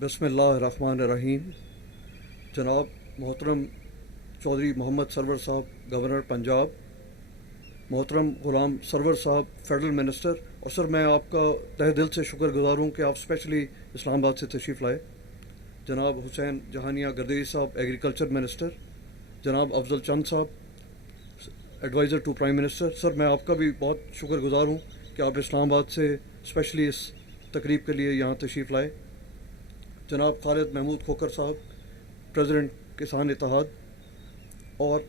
بسم اللہ الرحمن الرحیم. جناب محترم چودھری محمد سرور صاحب گورنر پنجاب، محترم غلام سرور صاحب فیڈرل منسٹر، اور سر میں آپ کا تہ دل سے شکر گزار ہوں کہ آپ اسپیشلی اسلام آباد سے تشریف لائے. جناب حسین جہانیہ گردیری صاحب ایگریکلچر منسٹر، جناب افضل چند صاحب ایڈوائزر ٹو پرائم منسٹر. سر میں آپ کا بھی بہت شکر گزار ہوں کہ آپ اسلام آباد سے اسپیشلی اس تقریب کے لیے یہاں تشریف لائے. جناب خالد محمود کھوکھر صاحب پریزیڈنٹ کسان اتحاد، اور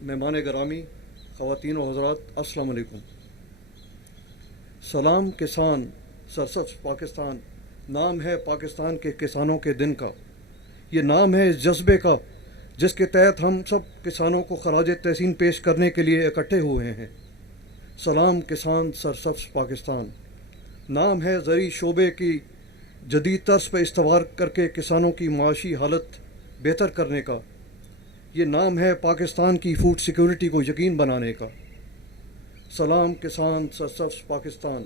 مہمان گرامی خواتین و حضرات، السلام علیکم. سلام کسان سرسبز پاکستان نام ہے پاکستان کے کسانوں کے دن کا. یہ نام ہے اس جذبے کا جس کے تحت ہم سب کسانوں کو خراج تحسین پیش کرنے کے لیے اکٹھے ہوئے ہیں. سلام کسان سرسبز پاکستان نام ہے زرعی شعبے کی جدید طرز پر استوار کر کے کسانوں کی معاشی حالت بہتر کرنے کا. یہ نام ہے پاکستان کی فوڈ سیکیورٹی کو یقین بنانے کا. سلام کسان سرسبز پاکستان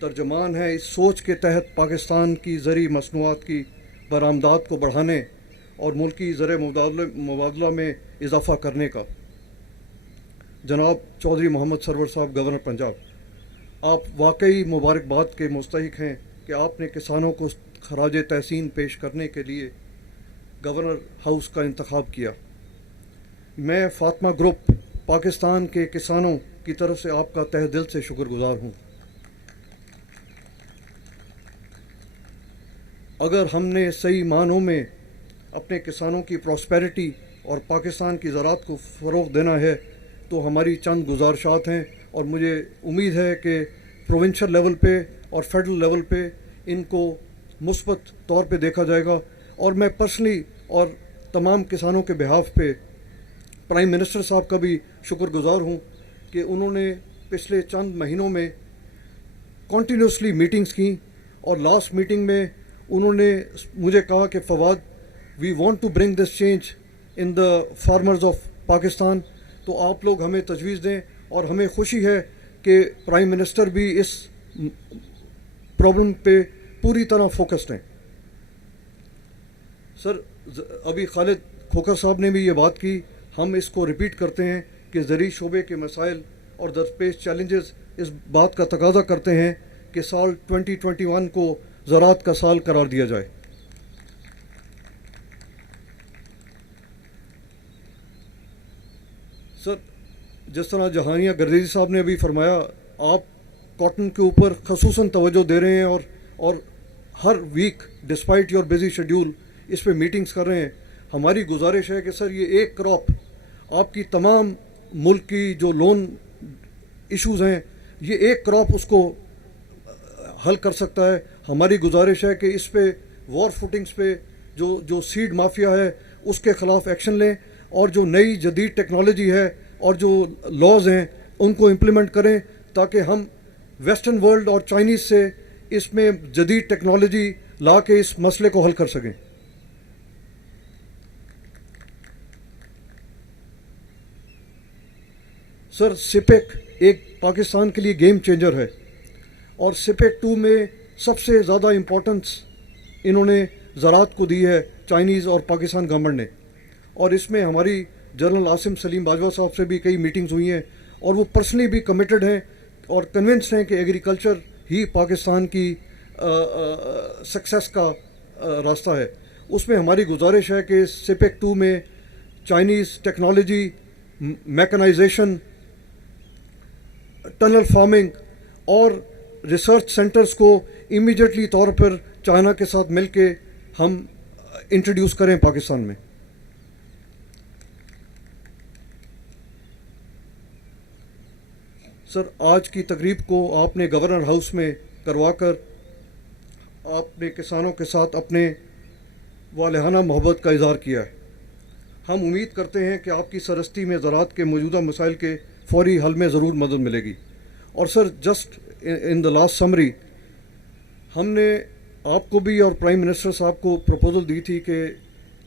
ترجمان ہے اس سوچ کے تحت پاکستان کی زرعی مصنوعات کی برآمدات کو بڑھانے اور ملکی زر مبادلہ میں اضافہ کرنے کا. جناب چودھری محمد سرور صاحب گورنر پنجاب، آپ واقعی مبارکباد کے مستحق ہیں کہ آپ نے کسانوں کو خراج تحسین پیش کرنے کے لیے گورنر ہاؤس کا انتخاب کیا. میں فاطمہ گروپ پاکستان کے کسانوں کی طرف سے آپ کا تہ دل سے شکر گزار ہوں. اگر ہم نے صحیح معنوں میں اپنے کسانوں کی پراسپیرٹی اور پاکستان کی زراعت کو فروغ دینا ہے تو ہماری چند گزارشات ہیں، اور مجھے امید ہے کہ پروونشل لیول پہ اور فیڈرل لیول پہ ان کو مثبت طور پہ دیکھا جائے گا. اور میں پرسنلی اور تمام کسانوں کے بہاف پہ پرائم منسٹر صاحب کا بھی شکر گزار ہوں کہ انہوں نے پچھلے چند مہینوں میں کنٹینیوسلی میٹنگز کیں، اور لاسٹ میٹنگ میں انہوں نے مجھے کہا کہ Fawad we want to bring this change in the farmers of Pakistan, تو آپ لوگ ہمیں تجویز دیں. اور ہمیں خوشی ہے کہ پرائم منسٹر بھی اس پرابلم پہ پوری طرح فوکسڈ ہیں. سر ابھی خالد کھوکھر صاحب نے بھی یہ بات کی، ہم اس کو ریپیٹ کرتے ہیں کہ زرعی شعبے کے مسائل اور درپیش چیلنجز اس بات کا تقاضا کرتے ہیں کہ سال 2021 کو زراعت کا سال قرار دیا جائے. سر جس طرح جہانیہ گردیری صاحب نے ابھی فرمایا، آپ کاٹن کے اوپر خصوصاً توجہ دے رہے ہیں اور ہر week despite your busy schedule اس پہ میٹنگز کر رہے ہیں. ہماری گزارش ہے کہ سر یہ ایک کراپ آپ کی تمام ملک کی جو لون ایشوز ہیں، یہ ایک کراپ اس کو حل کر سکتا ہے. ہماری گزارش ہے کہ اس پہ وار فوٹنگز پہ جو سیڈ مافیا ہے اس کے خلاف ایکشن لیں، اور جو نئی جدید ٹیکنالوجی ہے اور جو لاز ہیں ان کو امپلیمنٹ کریں تاکہ ہم ویسٹرن ورلڈ اور چائنیز سے اس میں جدید ٹیکنالوجی لا کے اس مسئلے کو حل کر سکیں. سر سپیک ایک پاکستان کے لیے گیم چینجر ہے، اور سپیک 2 میں سب سے زیادہ امپورٹنس انہوں نے زراعت کو دی ہے چائنیز اور پاکستان گورنمنٹ نے. اور اس میں ہماری جنرل عاصم سلیم باجوہ صاحب سے بھی کئی میٹنگز ہوئی ہیں، اور وہ پرسنلی بھی کمیٹڈ ہیں اور کنونسڈ ہیں کہ ایگریکلچر ہی پاکستان کی سکسیس کا راستہ ہے. اس میں ہماری گزارش ہے کہ سپیک 2 میں Chinese technology, mechanisation, tunnel farming اور ریسرچ سینٹرز کو امیڈیٹلی طور پر چائنا کے ساتھ مل کے ہم انٹروڈیوس کریں پاکستان میں. سر آج کی تقریب کو آپ نے گورنر ہاؤس میں کروا کر آپ نے کسانوں کے ساتھ اپنے والہانہ محبت کا اظہار کیا ہے. ہم امید کرتے ہیں کہ آپ کی سرپرستی میں زراعت کے موجودہ مسائل کے فوری حل میں ضرور مدد ملے گی. اور sir just in the last summary, ہم نے آپ کو بھی اور پرائم منسٹر صاحب کو پروپوزل دی تھی کہ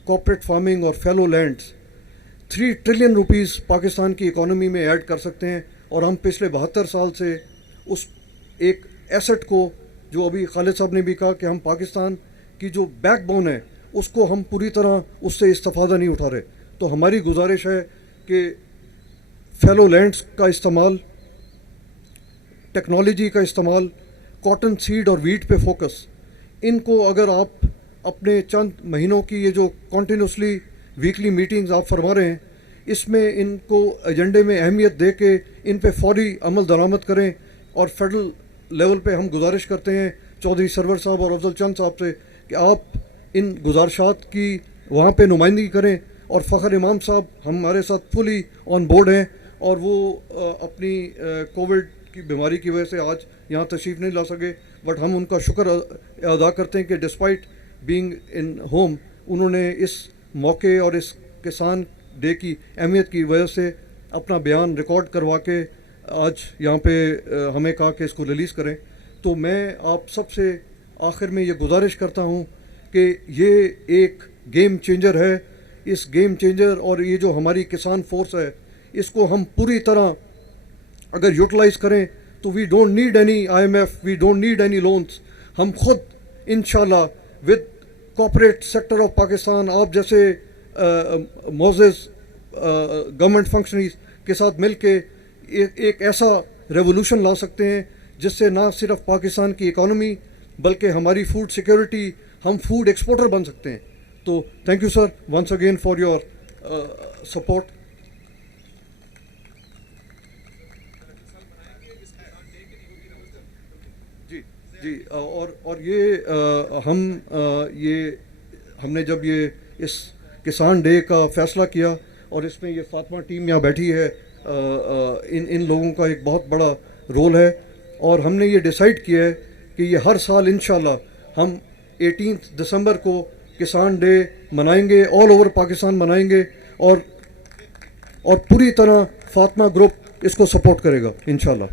کوپریٹ فارمنگ اور fellow lands 3 trillion rupees Pakistan کی اکانومی میں ایڈ کر سکتے ہیں. اور ہم پچھلے 72 سال سے اس ایک ایسٹ کو، جو ابھی خالد صاحب نے بھی کہا کہ ہم پاکستان کی جو بیک بون ہے اس کو ہم پوری طرح اس سے استفادہ نہیں اٹھا رہے. تو ہماری گزارش ہے کہ فیلو لینڈس کا استعمال، ٹیکنالوجی کا استعمال، کاٹن سیڈ اور ویٹ پہ فوکس، ان کو اگر آپ اپنے چند مہینوں کی یہ جو کنٹینیوسلی ویکلی میٹنگز آپ فرما رہے ہیں اس میں ان کو ایجنڈے میں اہمیت دے کے ان پہ فوری عمل درآمد کریں. اور فیڈرل لیول پہ ہم گزارش کرتے ہیں چودھری سرور صاحب اور افضل چند صاحب سے کہ آپ ان گزارشات کی وہاں پہ نمائندگی کریں. اور فخر امام صاحب ہمارے ساتھ فلی آن بورڈ ہیں اور وہ اپنی کووڈ کی بیماری کی وجہ سے آج یہاں تشریف نہیں لا سکے، بٹ ہم ان کا شکر ادا کرتے ہیں کہ ڈسپائٹ بینگ ان ہوم انہوں نے اس موقع اور اس کسان ڈے کی اہمیت کی وجہ سے اپنا بیان ریکارڈ کروا کے آج یہاں پہ ہمیں کہا کہ اس کو ریلیز کریں. تو میں آپ سب سے آخر میں یہ گزارش کرتا ہوں کہ یہ ایک گیم چینجر ہے. اس گیم چینجر اور یہ جو ہماری کسان فورس ہے اس کو ہم پوری طرح اگر یوٹیلائز کریں تو we don't need any IMF، we don't need any loans. ہم خود انشاءاللہ with corporate sector of Pakistan, آپ جیسے معزز گورنمنٹ فنکشنریز کے ساتھ مل کے ایک ایسا ریولوشن لا سکتے ہیں جس سے نہ صرف پاکستان کی اکانومی بلکہ ہماری فوڈ سیکیورٹی، ہم فوڈ ایکسپورٹر بن سکتے ہیں. تو thank you sir once again for your support. جی اور یہ ہم نے جب یہ اس کسان ڈے کا فیصلہ کیا اور اس میں یہ فاطمہ ٹیم یہاں بیٹھی ہے، ان لوگوں کا ایک بہت بڑا رول ہے. اور ہم نے یہ ڈیسائیڈ کیا ہے کہ یہ ہر سال انشاءاللہ ہم 18 دسمبر کو کسان ڈے منائیں گے، آل اوور پاکستان منائیں گے اور پوری طرح فاطمہ گروپ اس کو سپورٹ کرے گا انشاءاللہ.